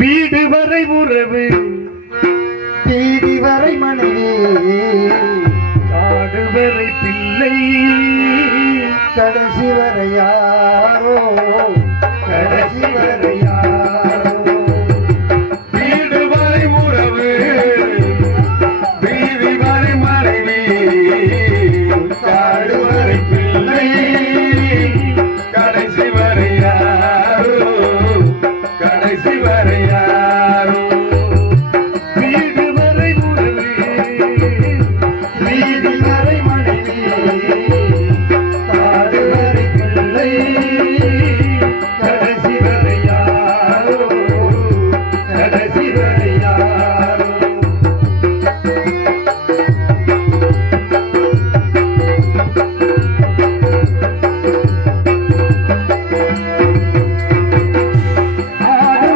வீடு வரை உறவு, வீதி வரை மனைவி, காடு வரை பிள்ளை, கடைசி வரை யாரோ, கடைசி வரை யாரோ. வீடு வரை உறவு, வீதி வரை மனைவி, காடு வரை பிள்ளை, கடைசி வரை யாரோ, கடைசி வரை